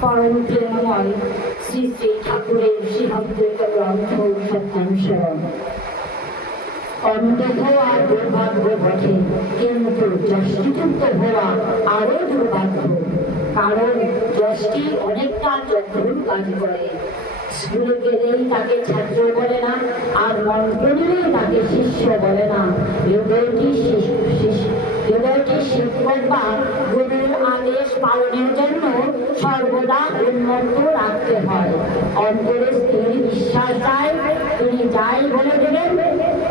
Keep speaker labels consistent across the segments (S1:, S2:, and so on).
S1: পরম প্রেমময় শ্রী শ্রী ঠাকুরের শ্রীভদ্রিত গ্রন্থ সত্যানুসরণ। অন্ধ অনেকটা কাজ করে। স্কুলে তাকে ছাত্র বলে না, আর তাকে শিষ্য বলে না। হৃদয়টি হৃদয়টি শিক্ষক বা গুরুর আদেশ পালনের সর্বদা উন্মুক্ত রাখতে হয়। অন্তরে স্থির বিশ্বাস চাই তিনি যাই বলে দেবেন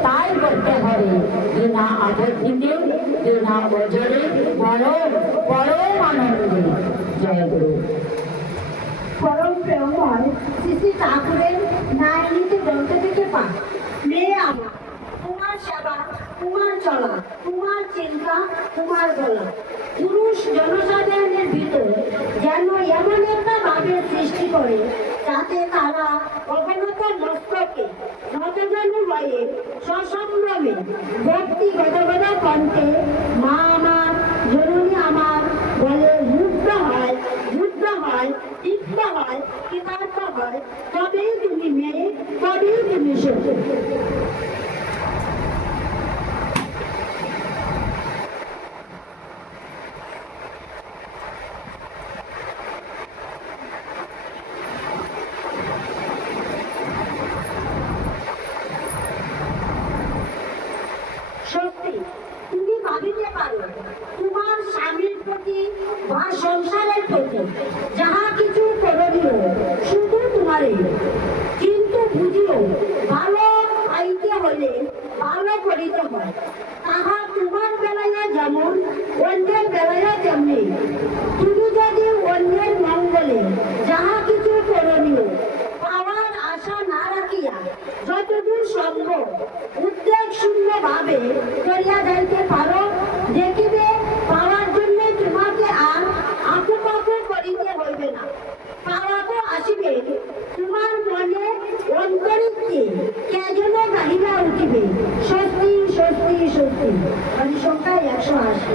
S1: তাই করতে হবে। বিনা আপত্তিতে, বিনা বজরে পরম পরম আনন্দে। জয় গুরু।
S2: পরম ঠাকুরের গ্রন্থ থেকে মেয়ে আমার, তোমার সেবা, তোমার চলা, তোমার চিন্তা, তোমার বলা পুরুষ যেন এমন একটা সৃষ্টি করে, যাতে তারা অবনত মস্তকে নতজানু হয়ে সসম্ভ্রমে ব্যক্তিগত কণ্ঠে মা আমার, জননী আমার বলে যুদ্ধ হয় যুদ্ধ হয় তৃপ্ত হয়, কৃতার্থ হয়। তবেই তুমি মেয়ে, তবেই তুমি সত্য ভাবিতে পারো। তোমার স্বামীর প্রতি বা সংসারের প্রতি যাহা কিছু করণীয় শুধু তোমারই। কিন্তু বুঝিও, ভালো পাইতে হলে ভালো করিতে হয়। তাহা তোমার বেলায় যেমন, অন্যের বেলায় তেমনি। তুমি যদি অন্যের মঙ্গলে যাহা কিছু করণীয় পাওয়ার আশা না রাখিয়া যতদূর সম্ভব উদ্বেগ শূন্য ভাবে করিয়া যাইতে গাহিলা উঠিবে সত্যি সত্যি সত্যি মানে সংখ্যায় একশো আশি